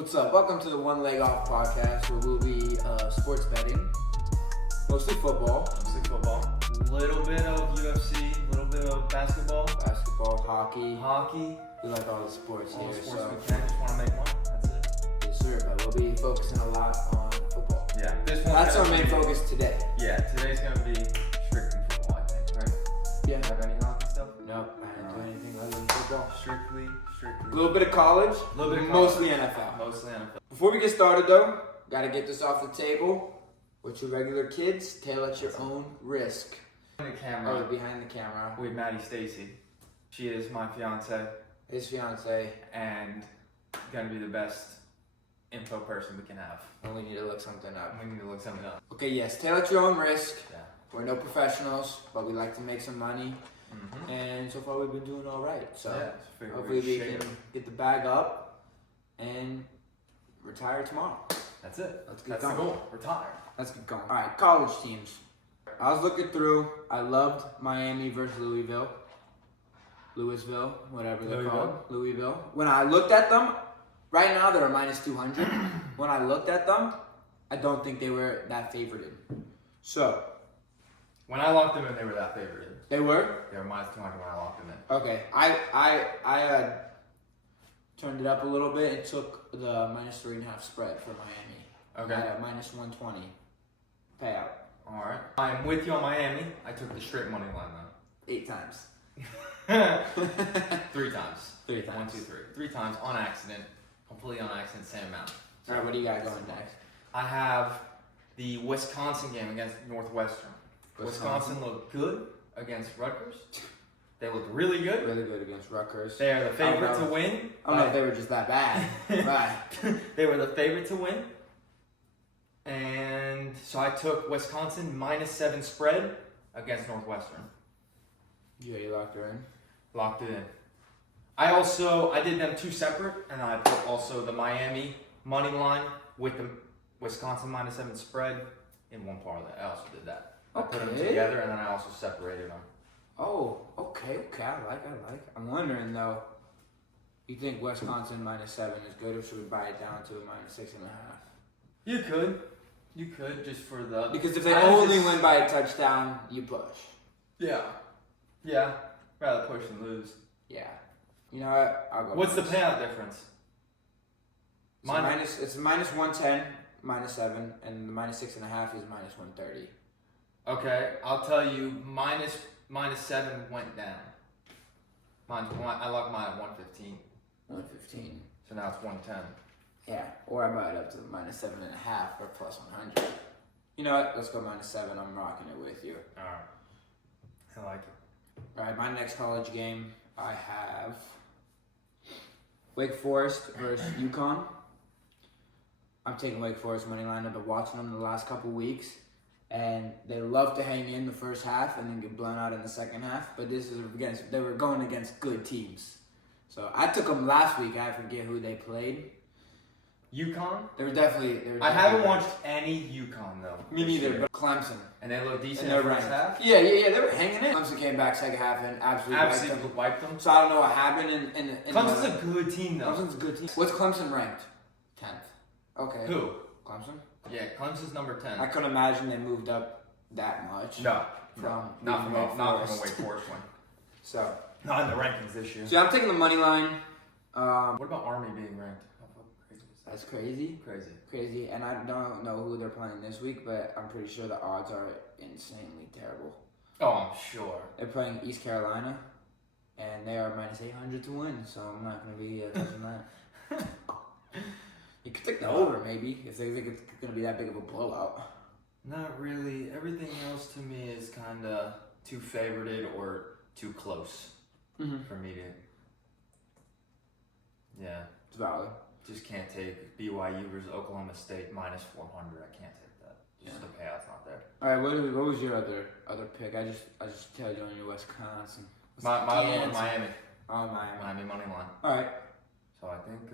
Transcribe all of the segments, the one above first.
What's up? Welcome to the One Leg Off podcast, where we'll be sports betting, mostly football. A little bit of UFC, a little bit of basketball, Hockey. We like all the sports all here. the sports we can. Just want to make money. That's it. Yes, sir. But we'll be focusing a lot on football. Yeah, That's our main focus today. Yeah, today's gonna be strictly football, I think, right? Yeah. You have any hockey stuff? No, I didn't do anything other than football. Strictly. A little bit of college, mostly NFL. Mostly NFL. Before we get started, though, gotta get this off the table. We're two regular kids. Tail at your own risk. Behind the camera. Behind the camera. With Maddie Stacy. She is my fiance His fiance. and gonna be the best info person we can have. And we need to look something up. We need to look something up. Okay, yes, tail at your own risk. Yeah. We're no professionals, but we like to make some money. Mm-hmm. And so far we've been doing all right. So Yeah, hopefully we can get the bag up and retire tomorrow. That's it. Let's get That's going. the goal. Retire. Let's get going. All right, college teams. I was looking through. I loved Miami versus Louisville, whatever they're called. Louisville. When I looked at them, right now they're a minus 200. When I looked at them, I don't think they were that favorited. So When I locked them in, they were that favored. they were. They were minus 200 when I locked them in. Okay, I turned it up a little bit and took the minus 3.5 spread for Miami. Okay. At minus 120 payout. All right. I'm with you on Miami. I took the straight money line 8 times. though. 3 times. 3 times. 1, 2, 3. 3 times on accident. Hopefully on accident, same amount. All right, what do you got going next? I have the Wisconsin game against Northwestern. Wisconsin looked good against Rutgers. They looked really good. Really good against Rutgers. They are the favorite to win. I don't know if they were just that bad. Right. They were the favorite to win. And so I took Wisconsin minus 7 spread against Northwestern. You already locked her in? Locked it in. I did them 2 separate, and I put also the Miami money line with the Wisconsin minus 7 spread in one parlay. I also did that. I put them together, and then I also separated them. Oh, okay. I like. I'm wondering though, you think Wisconsin minus 7 is good, or should we buy it down to a minus 6.5? You could just for the Because if they only win by a touchdown, you push. Yeah. Rather push than lose. Yeah. You know what? I'll go. What's the payout difference? It's minus 110, minus 7, and the minus 6.5 is minus 130. Okay, I'll tell you, minus 7 went down. I locked mine at 115. 115. So now it's 110. Yeah, or I buy it up to minus 7.5 or plus 100. You know what? Let's go minus 7. I'm rocking it with you. Alright. I like it. All right, my next college game, I have Wake Forest versus UConn. I'm taking Wake Forest money line. I've been watching them the last couple weeks, and they love to hang in the first half and then get blown out in the second half. But they were going against good teams. So I took them last week. I forget who they played. UConn? They were definitely I haven't watched any UConn though. Me neither, but Clemson. And they look decent in in the first half? Yeah, they were hanging in. Clemson came back second half and absolutely wiped them. So I don't know what happened in Clemson's a good team though. Clemson's a good team. What's Clemson ranked? 10th. Okay. Who? Clemson? Yeah, Clemson's number 10. I couldn't imagine they moved up that much. No. Not from a Wake Forest one. So. Not in the rankings this year. So I'm taking the money line. What about Army being ranked? That's crazy. Crazy. And I don't know who they're playing this week, but I'm pretty sure the odds are insanely terrible. Oh, I'm sure. They're playing East Carolina, and they are minus 800 to win, so I'm not going to be touching that. You could take the over, maybe, if they think it's going to be that big of a blowout. Not really. Everything else to me is kind of too favorited or too close for me to... Yeah. It's valid. Just can't take BYU versus Oklahoma State minus 400. I can't take that. Just the payout's not there. All right, what was your other pick? I just tell you on your Wisconsin. My other one, Miami. Oh, Miami Money line. All right. So I think.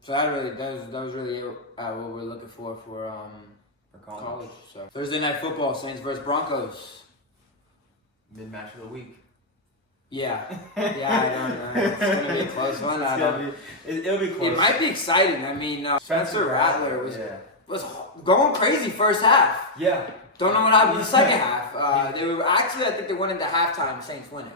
So that was really what we're looking for college. So Thursday night football, Saints versus Broncos. Mid-match of the week. Yeah. Yeah, I don't know. It's going to be a close one. It'll be close. It might be exciting. I mean, Spencer Rattler was going crazy first half. Yeah. Don't know what happened in the second half. They were actually, I think they went into halftime, Saints winning.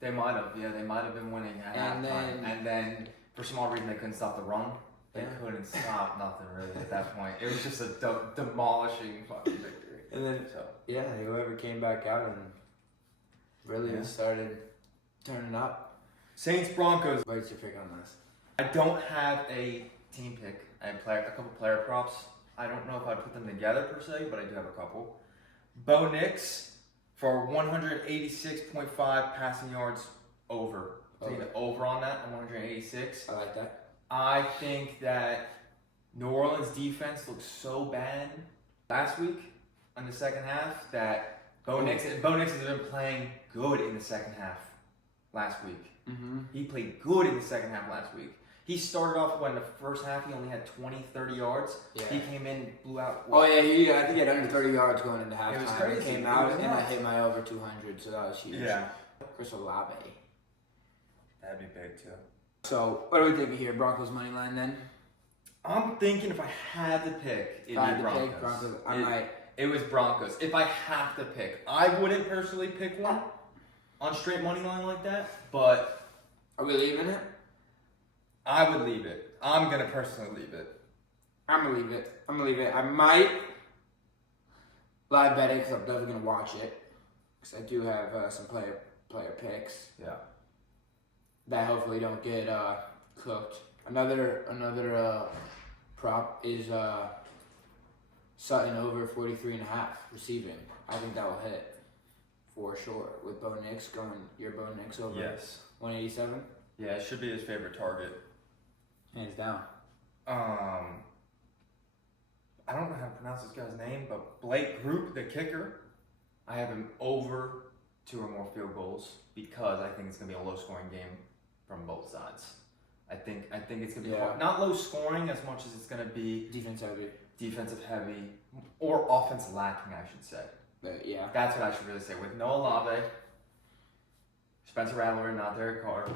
They might have. Yeah, they might have been winning at halftime. And then, for some odd reason, they couldn't stop the run. They couldn't stop nothing really at that point. It was just a demolishing fucking victory. And then, whoever came back out and really started turning up. Saints Broncos. What's your pick on this? I don't have a team pick. I have a couple player props. I don't know if I'd put them together per se, but I do have a couple. Bo Nix for 186.5 passing yards over. Taking the over on that, 186. I like that. I think that New Orleans defense looked so bad last week in the second half that Bo Nix has been playing good in the second half last week. Mm-hmm. He played good in the second half last week. He started off when the first half he only had 20, 30 yards. Yeah. He came in, blew out. I think he had under 30 yards going into halftime. It was crazy. He came out and I hit my over 200, so that was huge. Yeah. Chris Olave. That'd be big too. So, what do we think here? Broncos money line then? I'm thinking if I had to pick, it'd be Broncos. It was Broncos. If I have to pick, I wouldn't personally pick one on straight money line like that, but are we leaving it? I would leave it. I'm gonna personally leave it. I'm gonna leave it. I might live bet it because I'm definitely gonna watch it because I do have some player picks. Yeah. That hopefully don't get cooked. Another prop is Sutton over 43.5 receiving. I think that will hit for sure with Bo Nix going. Your Bo Nix over 187. Yeah, it should be his favorite target. Hands down. I don't know how to pronounce this guy's name, but Blake Group, the kicker, I have him over 2 or more field goals because I think it's gonna be a low scoring game from both sides. I think it's gonna be not low scoring as much as it's gonna be defensive heavy, or offense lacking, I should say. That's what I should really say. With no Olave, Spencer Rattler, not Derek Carr,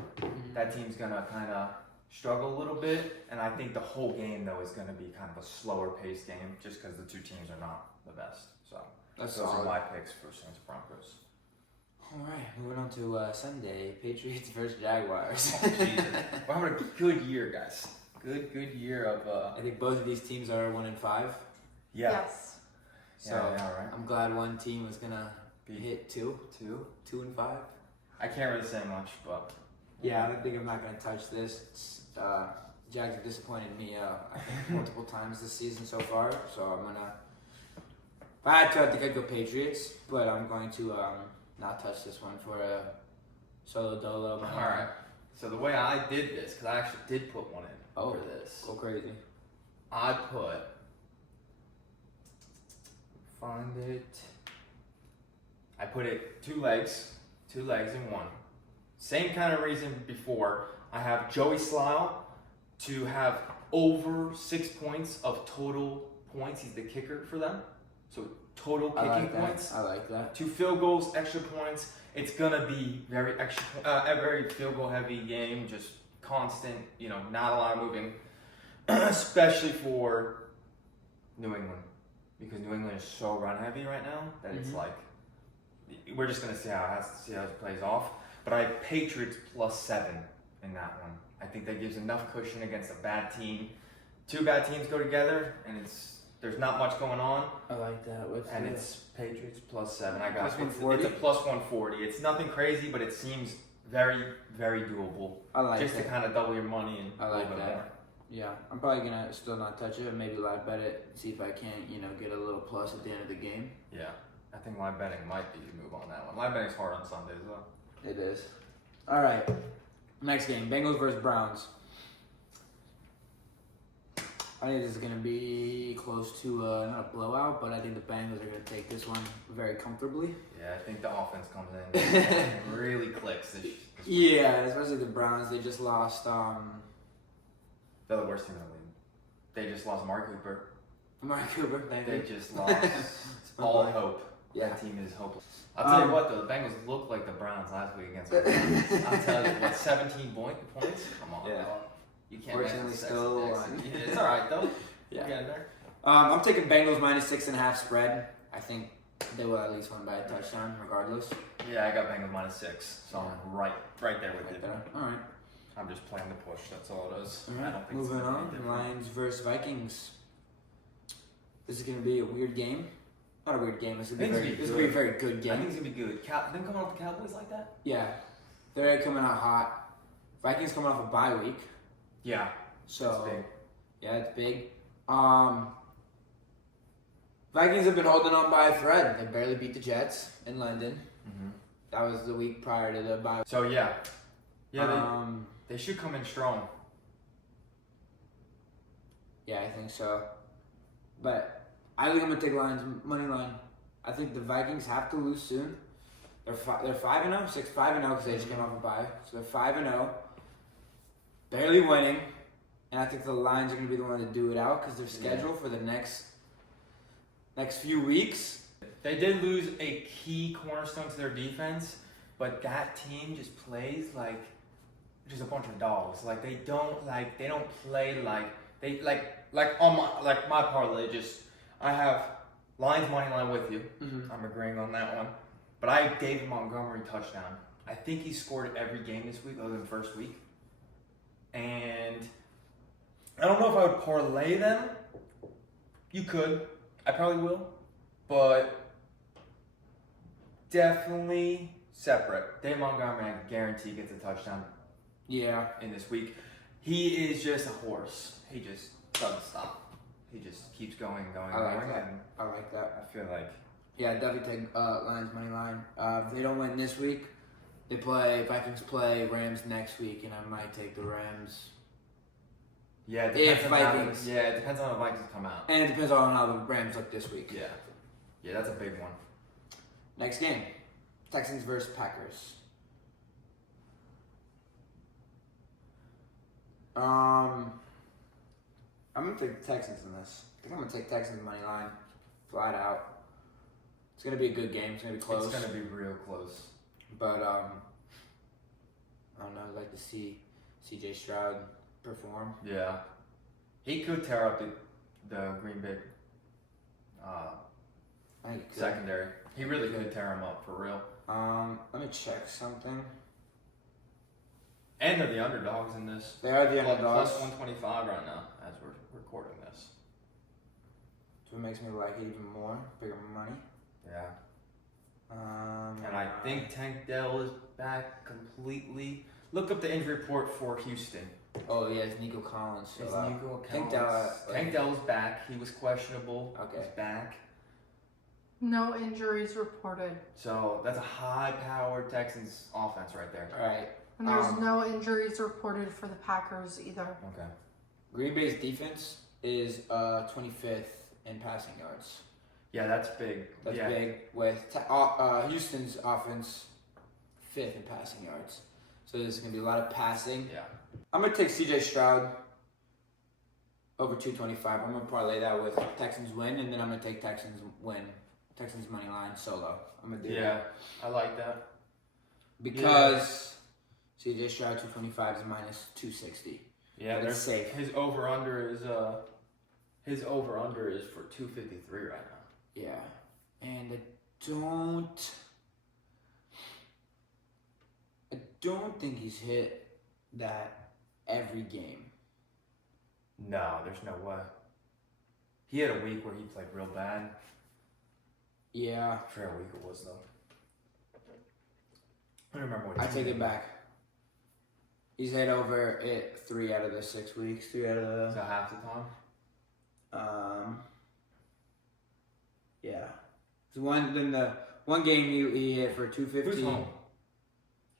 that team's gonna kind of struggle a little bit, and I think the whole game though is gonna be kind of a slower paced game, just because the two teams are not the best. So those are my picks for Saints Broncos. All right, moving on to Sunday, Patriots versus Jaguars. We're having a good year, guys. Good year of. I think both of these teams are 1-5. Yeah. Yes. So right. I'm glad one team is gonna hit 2 and 5. I can't really say much, but yeah, I think I'm not gonna touch this. Jags have disappointed me, I think multiple times this season so far. So I'm gonna. If I had to, I think I'd go Patriots, but I'm going to not touch this one for a solo dolo. All right. So the way I did this, because I actually did put one in for this. Go crazy. I put it 2 legs in one. Same kind of reason before. I have Joey Slyle to have over 6 points of total points. He's the kicker for them. So total kicking points. I like that. 2 field goals, extra points. It's gonna be a very field goal heavy game, just constant, not a lot of moving, especially for New England, because New England is so run heavy right now that it's like we're just gonna see how it plays off. But I have Patriots +7 in that one. I think that gives enough cushion against a bad team. 2 bad teams go together, and there's not much going on. I like that. It's Patriots +7. I got +140. It's a +140. It's nothing crazy, but it seems very, very doable. I like just to kind of double your money and I like a little bit that. more. Yeah, I'm probably gonna still not touch it, and maybe live bet it, see if I can't, get a little plus at the end of the game. Yeah, I think live betting might be the move on that one. Live betting's hard on Sundays though. It is. All right, next game: Bengals versus Browns. I think this is going to be close to not a blowout, but I think the Bengals are going to take this one very comfortably. Yeah, I think the offense comes in and really clicks this Yeah, especially the Browns. They just lost. They're the worst team in the league. They just lost Amari Cooper. Amari Cooper. They just lost all hope Yeah. That team is hopeless. I'll tell you what, though, the Bengals looked like the Browns last week against the Browns. I'll tell you what, 17 points? Come on, Yeah. dog. You can't Fortunately, match the still Texans. won. Yeah, it's all right, though. Yeah. We're getting there. I'm taking Bengals minus 6.5 spread. I think they will at least win by a touchdown, regardless. Yeah, I got Bengals minus 6, so I'm right there with you. There. All right. I'm just playing the push. That's all it is. All I right. don't think Moving it's gonna on. be different. Lions versus Vikings. This is going to be a weird game. Not a weird game. This is going to be a very good I think game. it's gonna be good. Them coming off the Cowboys like that? Yeah. They're coming out hot. Vikings coming off a bye week. Yeah. So, That's big. yeah, it's big. Vikings have been holding on by a thread. They barely beat the Jets in London. Mm-hmm. That was the week prior to the bye. So yeah, they should come in strong. Yeah, I think so. But I think I'm gonna take Lions money line. I think the Vikings have to lose soon. They're 5-0, 5-0 because they just came off a bye. So they're 5-0, barely winning, and I think the Lions are gonna be the one to do it out because their schedule for the next few weeks. They did lose a key cornerstone to their defense, but that team just plays like just a bunch of dogs. Like they don't play like my parlay. I have Lions money line with you. Mm-hmm. I'm agreeing on that one, but I gave Montgomery touchdown. I think he scored every game this week other than first week, and I don't know if I would parlay them. You could. I probably will, but definitely separate. Dave Montgomery, I guarantee, gets a touchdown. Yeah. In this week, he is just a horse. He just doesn't stop. He just keeps going. I like that. I feel like Yeah, definitely take Lions money line. If they don't win this week, Vikings play Rams next week, and I might take the Rams. Yeah, it If depends on Vikings. it depends on how the Vikings come out. And it depends on how the Rams look this week. Yeah, that's a big one. Next game, Texans versus Packers. I'm gonna take the Texans in this. I think I'm gonna take Texans money line, flat out. It's gonna be a good game. It's gonna be close. It's gonna be real close. But I don't know. I'd like to see C.J. Stroud perform. Yeah, he could tear up the Green Bay I think he could. secondary. He really could tear him up for real. Let me check something. And they're the underdogs in this. They are the underdogs. Plus 125 right now as we're recording this. So it makes me like it even more. Bigger money. Yeah. And I think Tank Dell is back completely. Look up the injury report for Houston. Oh yeah, it's Nico Collins. So, It's Nico Tank Collins. Dell. Tank Dell is back. He was questionable. Okay. He's back. No injuries reported. So that's a high-powered Texans offense right there. All right. And there's no injuries reported for the Packers either. Okay. Green Bay's defense is 25th in passing yards. Yeah, that's big. That's yeah. big. With Houston's offense 5th in passing yards. So there's gonna be a lot of passing. Yeah. I'm gonna take C.J. Stroud over 225. I'm gonna parlay that with Texans win, and then I'm gonna take Texans win. Texans money line solo. I'm gonna do that. I like that. Because C.J. Stroud 225 is minus 260. Yeah, But it's safe. His over under is for 253 right now. Yeah, and I don't think he's hit that every game. No, there's no way. He had a week where he played real bad. Yeah, I forgot what week it was though. I don't remember what. I take it back. He's hit over it 3 out of the 6 weeks. 3 out of Is the. that half the time? Yeah. So the one game he hit for 250. Who's home?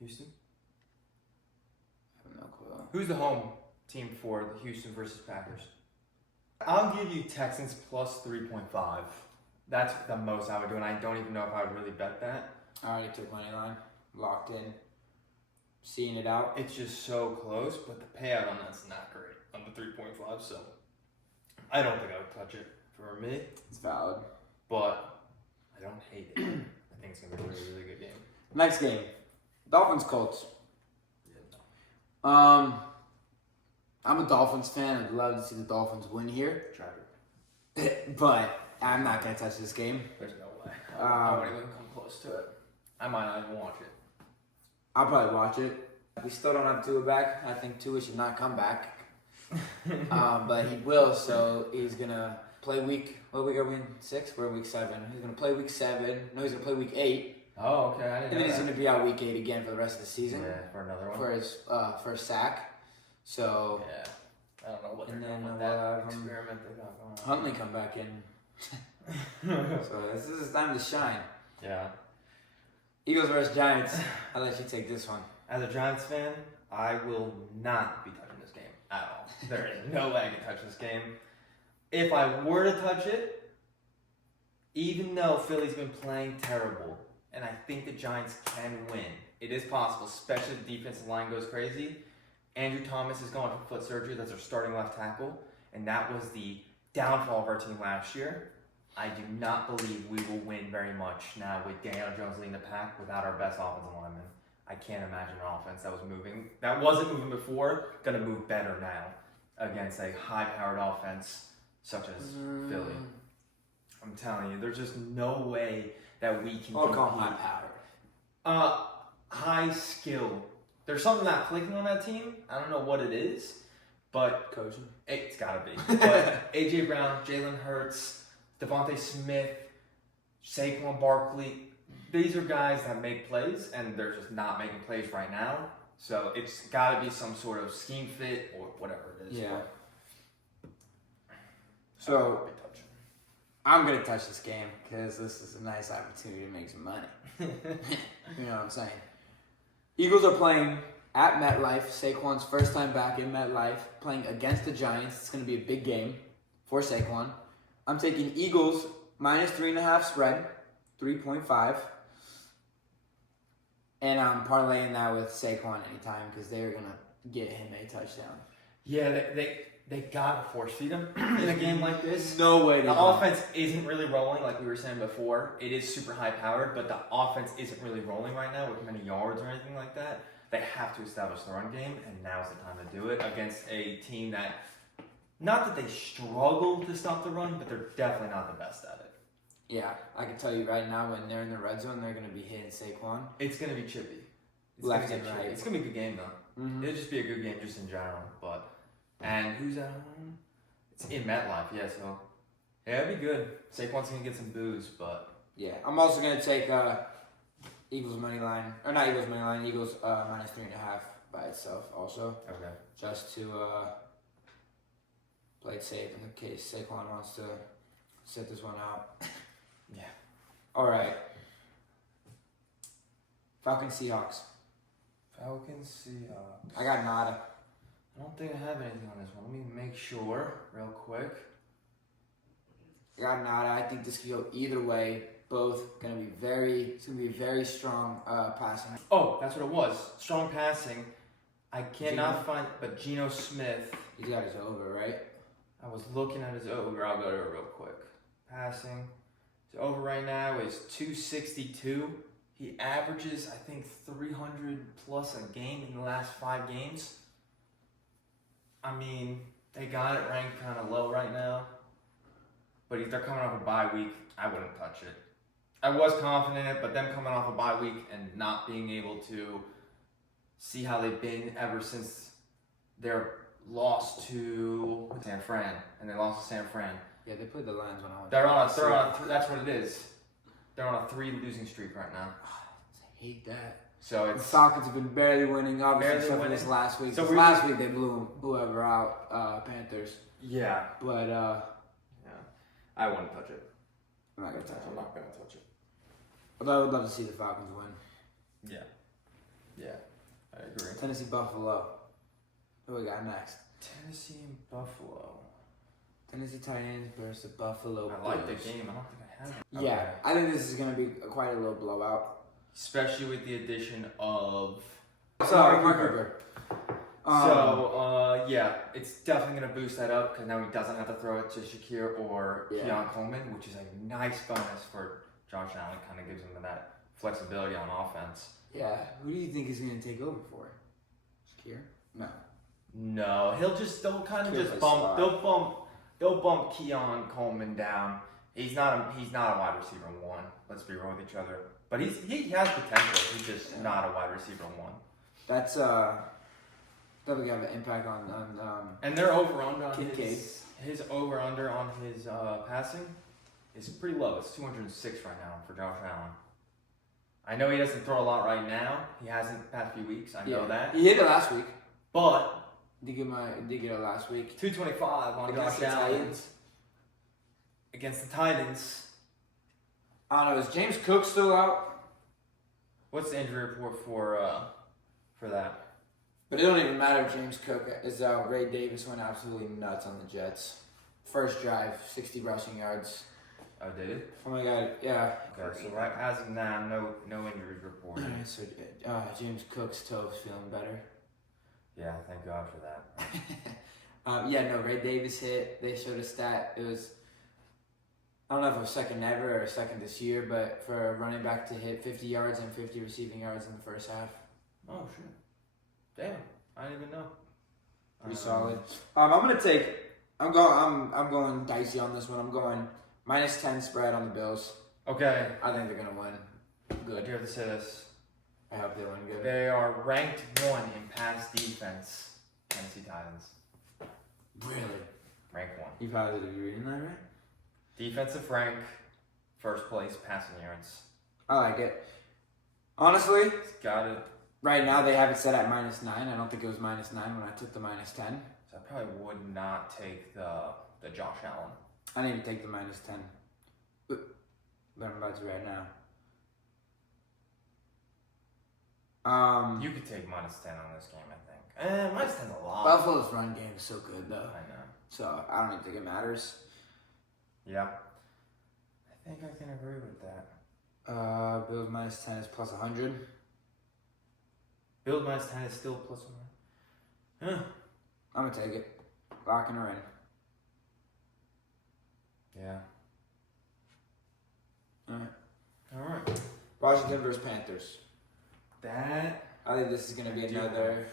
Houston. I have no clue. Who's the home team for the Houston versus Packers? I'll give you Texans plus 3.5. That's the most I would do, and I don't even know if I would really bet that. I already took money line, locked in, seeing it out. It's just so close, but the payout on that's not great on the 3.5, so I don't think I would touch it for me. It's valid. But I don't hate it. I think it's gonna be a really, really good game. Next game, Dolphins Colts. Yeah, no. I'm a Dolphins fan. I'd love to see the Dolphins win here, Tracker. but I'm not gonna touch this game. There's no way. I won't even come close to it. I might not even watch it. I'll probably watch it. We still don't have Tua back. I think Tua should not come back, but he will. So he's gonna play week. What week are we in? 6? We're in week 7. He's gonna play week 7. No, he's gonna play week 8. Oh, okay. I didn't And know then he's that. gonna be out week 8 again for the rest of the season Yeah, for another one. for his first sack. So Yeah. I don't know what they're And doing then with we'll that have experiment they got going on. Huntley come back in. So this is his time to shine. Yeah. Eagles versus Giants. I'll let you take this one. As a Giants fan, I will not be touching this game at all. There is no way I can touch this game. If I were to touch it, even though Philly's been playing terrible, and I think the Giants can win, it is possible, especially if the defensive line goes crazy. Andrew Thomas is going for foot surgery. That's our starting left tackle, and that was the downfall of our team last year. I do not believe we will win very much now with Daniel Jones leading the pack without our best offensive lineman. I can't imagine an offense that was moving. That wasn't moving before, going to move better now against a high-powered offense such as Philly. I'm telling you, there's just no way that we can I'll call compete. high power. High skill. There's something not clicking on that team. I don't know what it is, but Coaching. it's got to be. But A.J. Brown, Jalen Hurts, Devontae Smith, Saquon Barkley, these are guys that make plays, and they're just not making plays right now. So it's got to be some sort of scheme fit or whatever it is. Yeah. But So I'll be touching. I'm gonna touch this game because this is a nice opportunity to make some money. You know what I'm saying? Eagles are playing at MetLife. Saquon's first time back in MetLife, playing against the Giants. It's gonna be a big game for Saquon. I'm taking Eagles minus 3.5 spread, 3.5. And I'm parlaying that with Saquon anytime because they're going to get him a touchdown. Yeah, they got to force feed him in a game like this. No way. The offense isn't really rolling like we were saying before. It is super high powered, but the offense isn't really rolling right now with many yards or anything like that. They have to establish the run game, and now's the time to do it against a team that, not that they struggle to stop the run, but they're definitely not the best at it. Yeah, I can tell you right now when they're in the red zone, they're going to be hitting Saquon. It's going to be chippy. It's Left gonna and be right. chippy. It's going to be a good game, though. Mm-hmm. It'll just be a good game just in general. And who's at home? It's in MetLife, yeah, so. Yeah, it'll be good. Saquon's going to get some boos, but. Yeah, I'm also going to take Eagles money line, or not Eagles money line, Eagles minus 3.5 by itself also, Okay. just to play it safe in the case Saquon wants to sit this one out. Yeah. All right. Falcons Seahawks. Falcons, Seahawks. I got nada. I don't think I have anything on this one. Let me make sure real quick. I got nada. I think this could go either way. Both gonna be very strong passing. Oh, that's what it was. Strong passing. I cannot find, but Geno Smith. He's got his over, right? I was looking at his over. I'll go to it real quick. Passing. His over right now is 262. He averages, I think, 300 plus a game in the last 5 games. I mean, they got it ranked kind of low right now. But if they're coming off a bye week, I wouldn't touch it. I was confident in it, but them coming off a bye week and not being able to see how they've been ever since their loss to San Fran, and they lost to San Fran. Yeah, they played the Lions when I went. They're on a that's what it is. They're on a 3 losing streak right now. I hate that. So The it's Falcons have been barely winning, obviously, Barely except for winning. this last week. So This last week they blew whoever out, Panthers. yeah. But Yeah. I wouldn't touch it. I'm not gonna touch I'm it. not gonna touch it. Although I would love to see the Falcons win. Yeah. Yeah. I agree. Tennessee Buffalo. Who we got next? Tennessee and Buffalo. Tennessee Titans versus the Buffalo Bills. I like the game. I don't think I have it. Yeah, Okay. I think this is gonna be quite a little blowout. Especially with the addition of Sorry, Mark Mark Cooper. Cooper. Yeah, it's definitely going to boost that up because now he doesn't have to throw it to Shakir or Yeah. Keon Coleman, which is a nice bonus for Josh Allen kind of gives him that flexibility on offense. Yeah. Who do you think is going to take over for? Shakir? No. No, they'll kind of He'll just play bump. slot. They'll bump Keon Coleman down. He's not a wide receiver one. Let's be real with each other. But he has potential. He's just not a wide receiver one. That's definitely have an impact on And their over under on Kincaid. his over under on his passing is pretty low. It's 206 right now for Josh Allen. I know he doesn't throw a lot right now. He hasn't the past few weeks. I know that. He hit it last week. But Did get it last week 225 on against Josh the Allen Titans. against the Titans. I don't know. Is James Cook still out? What's the injury report for that? But it don't even matter if James Cook is out. Ray Davis went absolutely nuts on the Jets. First drive, 60 rushing yards. Oh, did it? Oh my God, yeah. Okay, so right as of now, no injuries reported. So James Cook's toe is feeling better. Yeah, thank God for that. Ray Davis hit. They showed a stat. It was, I don't know if it was second ever or second this year, but for a running back to hit 50 yards and 50 receiving yards in the first half. Oh shit! Damn, I didn't even know. Pretty solid. I'm going dicey on this one. I'm going -10 spread on the Bills. Okay, I think they're gonna win. I Good. do have to say this. I hope they win good. They are ranked 1 in pass defense. Tennessee Titans, Really? ranked 1. You positive you're reading that right? Defensive rank, first place passing yards. I like it. Honestly, It's got it. right now they have it set at -9. I don't think it was -9 when I took the -10. So I probably would not take the Josh Allen. I need to take the -10. But I'm about to right now. You could take -10 on this game, I think. -10's a lot. Buffalo's run game is so good though, I know. so I don't even think it matters. Yeah. I think I can agree with that. Bills -10 is +100. Bills -10 is still +1. Huh. I'm gonna take it. Locking her in. Yeah. Alright. Washington versus Panthers. That I think this is gonna be I do another.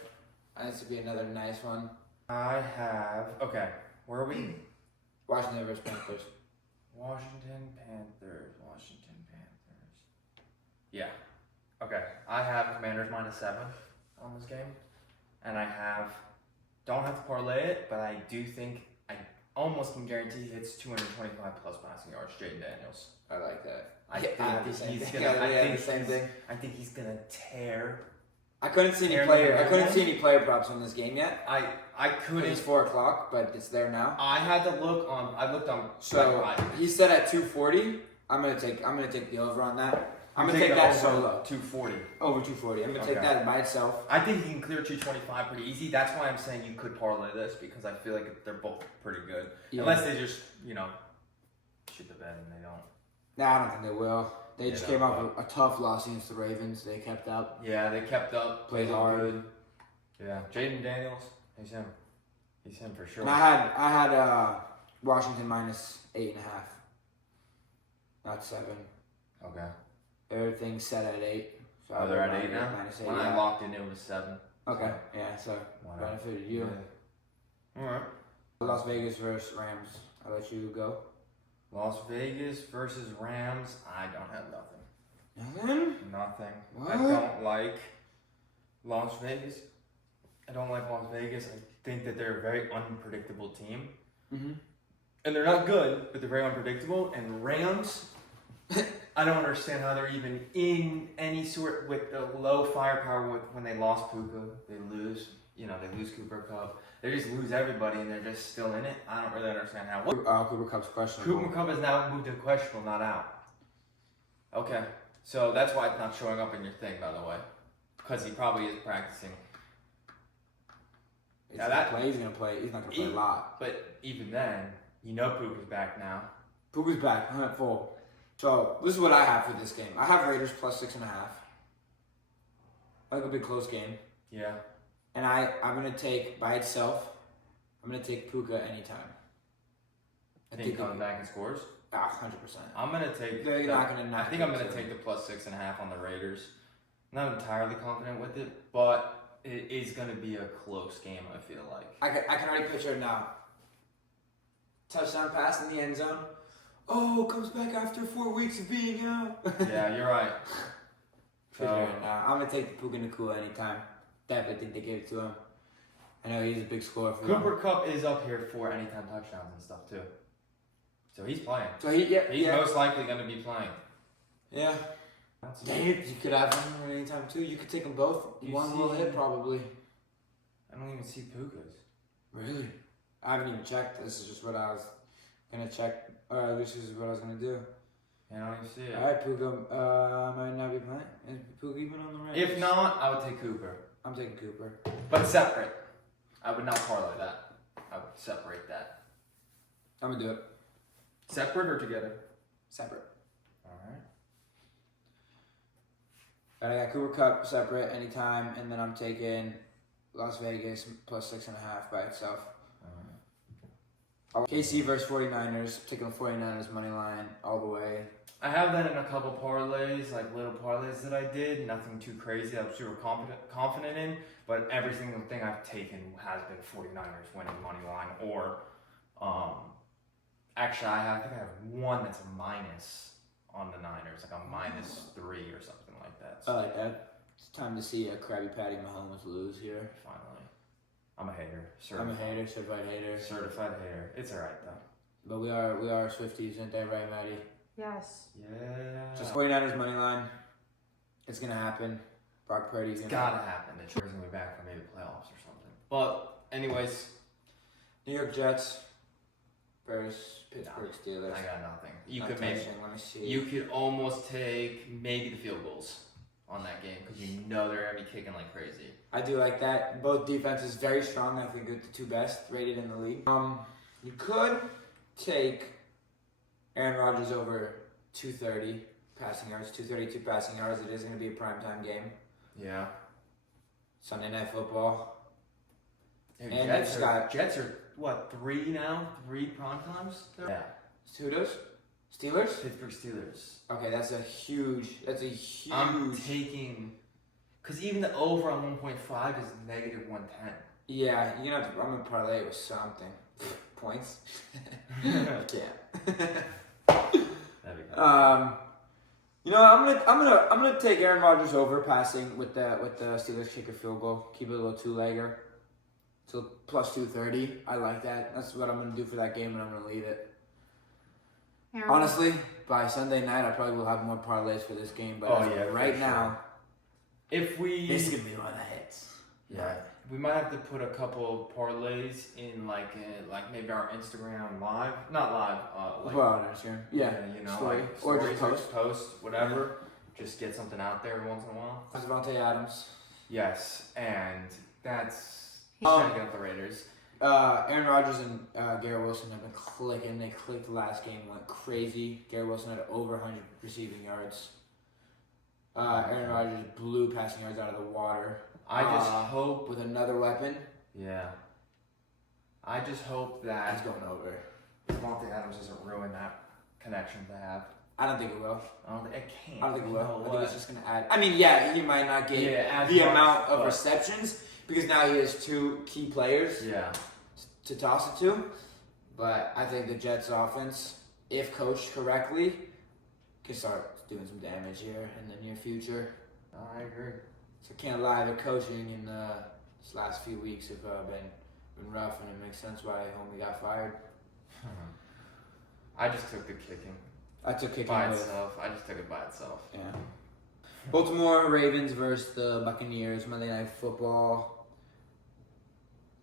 I think this will be another nice one. I have. Okay, where are we? Washington versus Panthers. Washington Panthers. Yeah. Okay, I have Commanders -7 on this game, and don't have to parlay it, but I do think I almost can guarantee he hits 225 plus passing yards. Jaden Daniels. I like that. I think think he's thing. gonna. I think the same thing. I think he's gonna tear. I couldn't see any Aaron player. I Donald. couldn't see any player props on this game yet. I It's couldn't. 4:00, but it's there now. I had to look on. I looked on. So Like, he said at 240. I'm gonna take the over on that. I'm gonna take that solo 240. over 240. I'm gonna take Okay. that by itself. I think he can clear 225 pretty easy. That's why I'm saying you could parlay this because I feel like they're both pretty good. Yeah. Unless they just, shoot the bed and they don't. Nah, I don't think they will. They You just know, came off a tough loss against the Ravens. They kept up, Yeah, they kept up. played They looked hard. good. Yeah, Jaden Daniels. He's him. He's him for sure. And I had Washington -8.5, not 7. Okay. Everything's set at 8. So Oh, they're at 8 now? -8, When I yeah. locked in, it was 7. Okay, yeah, so Whatever. benefited you. Yeah. Alright. Las Vegas versus Rams. I'll let you go. Las Vegas versus Rams. I don't have nothing. Nothing? Nothing. What? I don't like Las Vegas. I don't like Las Vegas. I think that they're a very unpredictable team. Mm-hmm. And they're not good, but they're very unpredictable. And Rams, I don't understand how they're even in any sort with the low firepower when they lost Puka. They lose. They lose Cooper Kupp. They just lose everybody, and they're just still in it. I don't really understand how. Cooper Kupp's questionable. Cooper Kupp is now moved to questionable, not out. Okay, so that's why it's not showing up in your thing, by the way, because he probably is practicing. He's Now gonna play. He's gonna play. He's not gonna play a lot. But even then, Puka's back now. Puka's back, 100 full. So this is what I have for this game. I have Raiders +6.5. I like a big close game. Yeah. And I'm gonna take by itself. I'm gonna take Puka anytime. I think he comes back and scores? 100%. I'm gonna take. They're not gonna. I think I'm gonna take the plus 6.5 on the Raiders. Not entirely confident with it, but it is gonna be a close game. I feel like. I can already picture it now. Touchdown pass in the end zone. Oh, comes back after 4 weeks of being out. Yeah, you're right. Picture it now. I'm gonna take the Puka Nakua anytime. Definitely think they gave it to him. I know he's a big scorer for them. Cooper Kupp is up here for anytime touchdowns and stuff too. So he's playing. So he's most likely going to be playing. Yeah. Dang it, you could have him at any time too. You could take them both. One will hit probably. I don't even see Pukas. Really? I haven't even checked. This is just what I was gonna check. This is what I was gonna do. I don't even see it. Alright, Puka might not be playing. Is Puka even on the right? If not, I would take Cooper. I'm taking Cooper. But separate. I would not parlay that. I would separate that. I'm gonna do it. Separate or together? Separate. Alright. I got Cooper Kupp separate anytime, and then I'm taking Las Vegas plus 6.5 by itself. KC versus 49ers. Taking the 49ers money line all the way. I have that in a couple parlays, like little parlays that I did. Nothing too crazy I'm super confident in, but every single thing I've taken has been 49ers winning money line or actually I think I have one that's a minus on the Niners, like a -3 or something like that. So I like that. It's time to see a Krabby Patty Mahomes lose here. Finally. I'm a hater. I'm a hater, certified hater. Certified hater. It's alright though. But we are Swifties, isn't that right, Maddie? Yes. Yeah. Just 49ers money line. It's gonna happen. Brock Purdy's gonna gotta happen. The Chiefs gonna be back for maybe the playoffs or something. But anyways, New York Jets versus Pittsburgh Steelers. I got nothing. You Not could maybe touching, let me see. you could almost take maybe the field goals on that game because you know they're gonna be kicking like crazy. I do like that. Both defenses very strong. I think they're the two best rated in the league. You could take Aaron Rodgers over 230 passing yards, 232 passing yards. It is going to be a primetime game. Yeah. Sunday Night Football. Dude, And Jets are what, 3 now? 3 prime times? Yeah. Who does? Steelers? Pittsburgh Steelers. Okay, that's a huge. I'm taking, because even the over on 1.5 is -110. Yeah, I'm gonna parlay it with something. Points. I can't. I'm gonna take Aaron Rodgers over passing with the Steelers kick a field goal. Keep it a little 2-legger. So plus 230. I like that. That's what I'm gonna do for that game, and I'm gonna leave it. Aaron. Honestly, by Sunday night, I probably will have more parlays for this game. But right now, if we this is gonna be one of the hits. Yeah, we might have to put a couple parlays in like maybe our Instagram live, not live, like well, Instagram. Yeah, story. Like or stories, just post, whatever. Just get something out there every once in a while. Devontae Adams. Yes, and that's trying to get out the Raiders. Aaron Rodgers and Garrett Wilson have been clicking. They clicked the last game, went crazy. Garrett Wilson had over 100 receiving yards. Aaron Rodgers blew passing yards out of the water. I just hope with another weapon. Yeah. I just hope that he's going over. Devontae Adams doesn't ruin that connection they have. I don't think it will. I don't think it can't. I don't think it will. I think it's just going to add. I mean, he might not get the amount of receptions because now he has 2 key players. Yeah. To toss it to, but I think the Jets' offense, if coached correctly, can start doing some damage here in the near future. I agree. So can't lie, the coaching in this last few weeks have been rough, and it makes sense why Homie got fired. I just took the kicking. I took kicking by itself. I just took it by itself. Yeah. Baltimore Ravens versus the Buccaneers, Monday Night Football.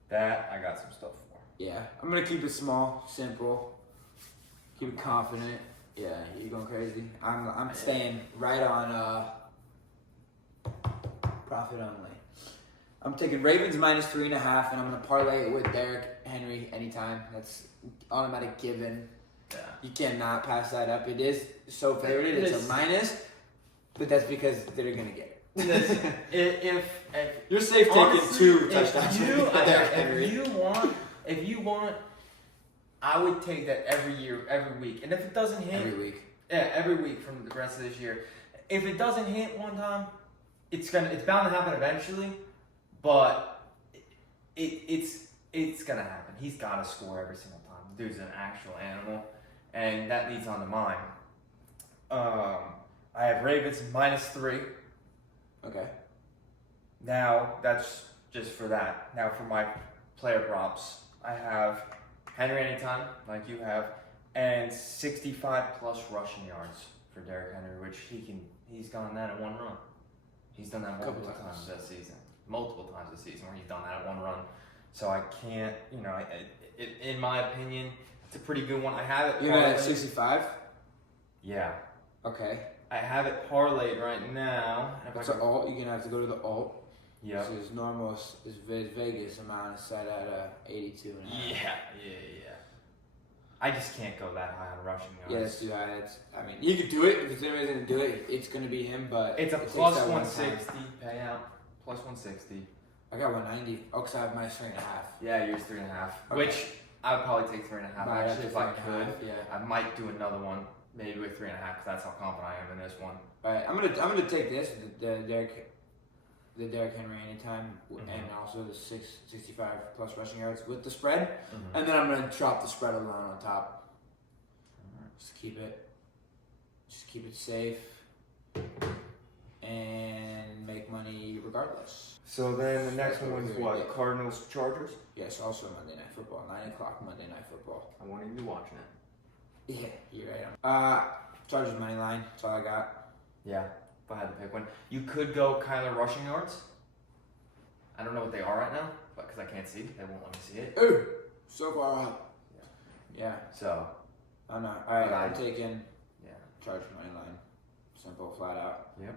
That I got some stuff for. Yeah, I'm gonna keep it small, simple, keep it confident. Yeah, you're going crazy. I'm staying right on profit only. I'm taking Ravens -3.5, and I'm gonna parlay it with Derrick Henry anytime. That's automatic given. Yeah. You cannot pass that up. It is so favorited. It's a minus, but that's because they're gonna get it. Listen, if you're safe taking honestly, 2 touchdowns, if you want I would take that every year, every week. And if it doesn't hit, Every week. yeah, every week from the rest of this year. If it doesn't hit one time, it's bound to happen eventually. But it's gonna happen. He's got to score every single time. The dude's an actual animal, and that leads on to mine. I have Ravens -3. Okay. Now that's just for that. Now for my player props, I have Henry anytime, like you have, and 65 plus rushing yards for Derrick Henry, which he's done that in one run. He's done that multiple times this season. Multiple times this season where he's done that in one run. So I can't, in my opinion, it's a pretty good one. I have it. You're at 65? Yeah. Okay. I have it parlayed right now. It's an alt. You're gonna have to go to the alt. Yeah. So his normal, his Vegas amount is set at 82 and a half. Yeah. I just can't go that high on rushing yards. Yeah, that's too high. I mean, you could do it. If it's anybody's gonna do it, it's gonna be him. But it's a it plus takes that 160 payout. Plus 160. I got 190. Oh, because I have my 3.5. Yeah, yours 3.5. Okay. Which I would probably take 3.5. Might Actually, if I could, yeah. I might do another one, maybe with 3.5, because that's how confident I am in this one. All right, I'm gonna take this the Derrick Henry anytime, and also the 65 plus rushing yards with the spread, and then I'm gonna drop the spread alone on top. Just keep it safe, and make money regardless. So then the next That's one was what what? we're gonna Cardinals Chargers. Yes, also Monday Night Football, 9 o'clock Monday Night Football. I won't even be watching it. Yeah, you're right. Chargers money line. That's all I got. Yeah, if I had to pick one, you could go Kyler rushing yards. I don't know what they are right now, but because I can't see, they won't let me see it. Ooh, so far up. Yeah. So. Oh no. All right, But I'm taking Yeah. Chargers money line. Simple, flat out. Yep.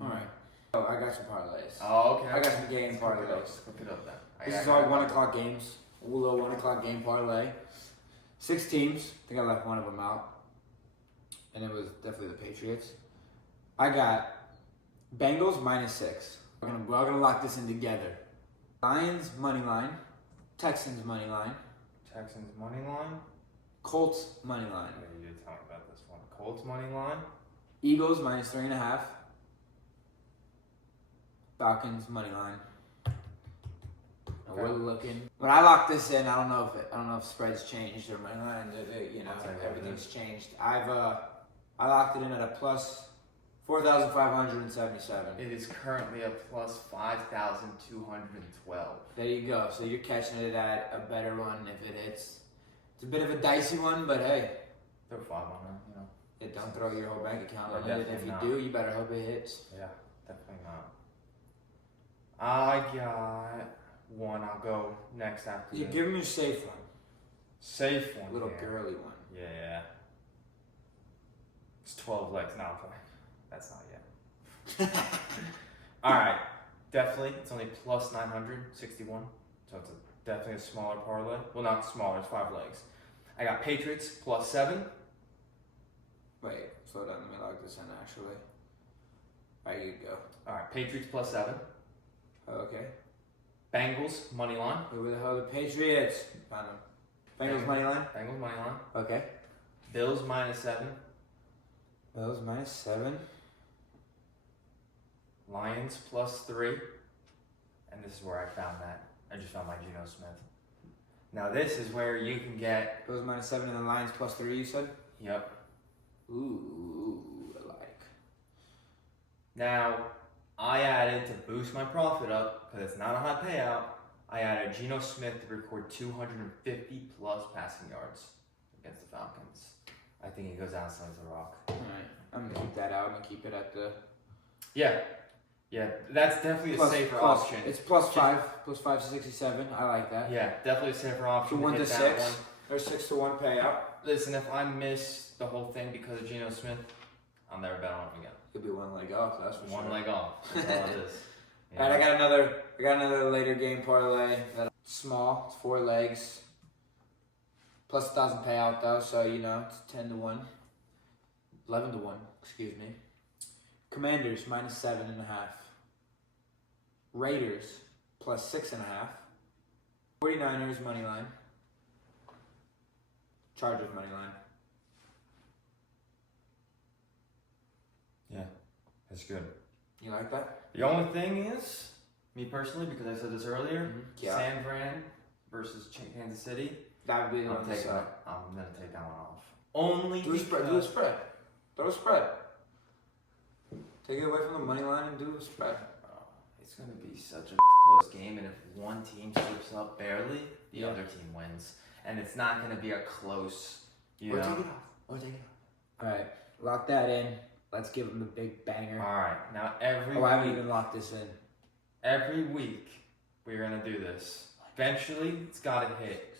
All right. Oh, I got some parlays. Oh, okay. I got some game parlays. Look it up then. This is all 1 o'clock games. A little 1 o'clock game parlay. 6 teams. I think I left one of them out. And it was definitely the Patriots. I got Bengals -6. We're all gonna lock this in together. Lions money line. Texans money line. Texans money line. Colts money line. Yeah, you did tell me about this one. Colts money line. Eagles -3.5. Falcons money line. We're looking. When I lock this in, I don't know if spreads changed or money line. Everything's changed. I locked it in at a plus 4,577. It is currently a plus 5,212. There you go. So you're catching it at a better one if it hits. It's a bit of a dicey one, but hey, Throw 5 on it, don't throw your whole bank account on it. Definitely If you not. do, you better hope it hits. Yeah, definitely not. I got one. I'll go next after You this. give me a safe one, Safe one. little here. girly one. Yeah. It's 12 legs. No, I'm playing. That's not yet. All right. Definitely. It's only plus 961. So it's definitely a smaller parlay. Well, not smaller. It's 5 legs. I got Patriots +7. Wait, slow down. Let me log this in actually. Alright, you go. All right. Patriots +7. Okay. Bengals money line. Who the hell are the Patriots? Found them. Bengals money line. Bengals money line. Okay. Bills -7. Bills -7. Lions +3. And this is where I found that. I just found my Geno Smith. Now this is where you can get. Bills -7 and the Lions +3. You said. Yep. Ooh, I like. Now, I added to boost my profit up because it's not a high payout. I added Geno Smith to record 250 plus passing yards against the Falcons. I think he goes down as a rock. All right. I'm gonna keep that out. I'm gonna keep it at the. Yeah, that's definitely a safer option. It's +5, plus 567. I like that. Yeah, definitely a safer option. So 1 to hit 6. that one. There's 6 to 1 payout. Listen, if I miss the whole thing because of Geno Smith, I'll never bet on him again. Could be 1 leg off. That's for One sure. leg off. That's all it is. All right, I got another later game parlay. That's small. It's 4 legs. Plus 1,000 payout though, so it's 10 to 1. 11 to 1. Excuse me. Commanders -7.5. Raiders +6.5. 49ers money line. Chargers money line. Yeah, that's good. You like that? The only thing is, me personally, because I said this earlier, Yeah. San Fran versus Kansas City. That would be the I'm one gonna take that one off. Only Do a spread. Do a spread. Throw a spread. Take it away from the money line and do a spread. It's gonna be such a close game, and if one team slips up barely, the other team wins, and it's not gonna be a close. Or take it off. All right, lock that in. Let's give them the big banger. All right, now I haven't even locked this in. every week we're gonna do this. Eventually, it's gotta hit.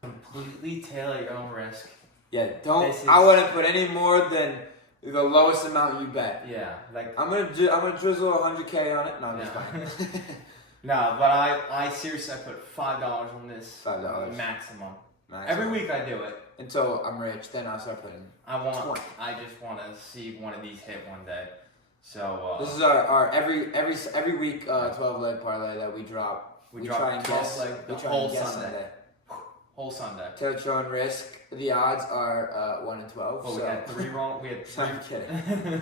Completely tailor your own risk. Yeah, don't. I wouldn't put any more than the lowest amount you bet. Yeah, like I'm gonna drizzle 100K on it. No, I'm just fine. no, but I seriously I put $5 on this. $5 maximum. Every week I do it. Until I'm rich, then I'll start putting. I just want to see one of these hit one day. So this is our every week 12 leg parlay that we drop. We try and guess the whole Sunday. Whole Sunday. Taylor your own risk. The odds are 1 in 12. Well, so. we had 3 wrong. We had 3. I'm kidding.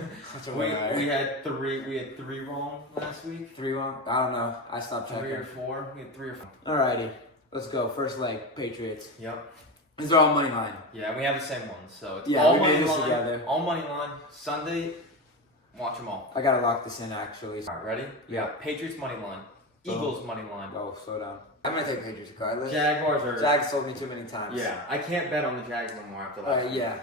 we had 3. We had 3 wrong last week. 3 wrong? I don't know. I stopped checking. 3 or 4. We had 3 or 4. Alrighty, let's go. First leg, Patriots. Yep. These are all money line. Yeah, we have the same ones, so it's Yeah, all we money made this line. together. All money line. Sunday, watch them all. I gotta lock this in actually. All right, ready? We got Patriots money line, Eagles money line. Oh, slow down. I'm gonna take Patriots regardless. Jaguars are. Jags sold me too many times. Yeah, I can't bet on the Jags no more after last. Yeah.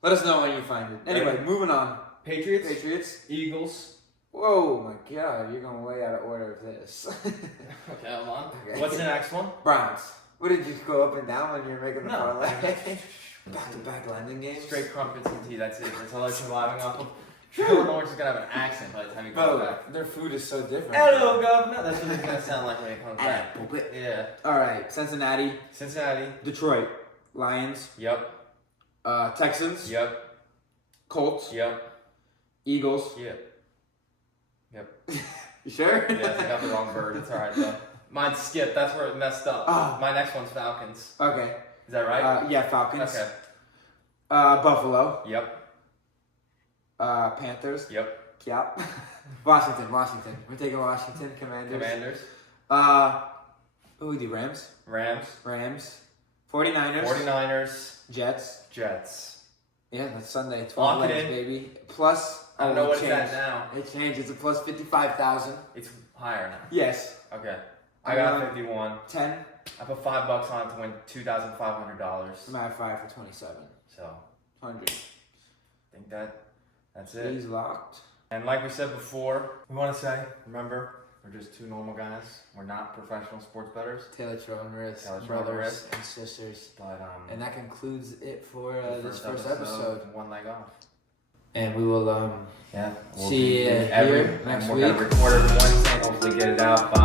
Let us know when you find it. Anyway, moving on. Patriots. Eagles. Whoa, my God, you're going way out of order of this. Okay, hold on. Okay. What's the next one? Browns. What did you go up and down when you're making the No. parlay? Back-to-back landing games. Straight crumpets and tea. That's it. That's all I'm surviving off of. Illinois is gonna have an accent by the time you go back. Their food is so different. Hello, governor. That's what it's gonna sound like when it comes back. Yeah. All right, Cincinnati, Cincinnati. Detroit, Lions, Yep. Texans, Yep. Colts, Yep. Eagles. Yep. Yep. You sure? Yeah, I got the wrong bird. It's alright though. Mine skipped. That's where it messed up. Ah. My next one's Falcons. Okay. Is that right? Yeah, Falcons. Okay. Buffalo. Yep. Panthers. Yep. Yep. Washington. We're taking Washington. Commanders. Who we do? Rams. Rams. 49ers. 49ers. Jets. Yeah, that's Sunday. 12 Lock it legs, in. baby. Plus, I don't know what it's changed. at now. It changed. It's a plus 55,000. It's higher now. Yes. Okay. I'm I got on 51. 10. I put $5 on it to win $2,500. I'm at 5 for 27. So 100. I think that's it. He's locked. And like we said before, we want to say, remember, we're just 2 normal guys. We're not professional sports bettors. Taylor your own risk, Taylor your own brothers risk. and sisters. But And that concludes it for the this first episode. 1 leg off. And we will Yeah. see you every here next we're week. gonna record every Wednesday and hopefully get it out by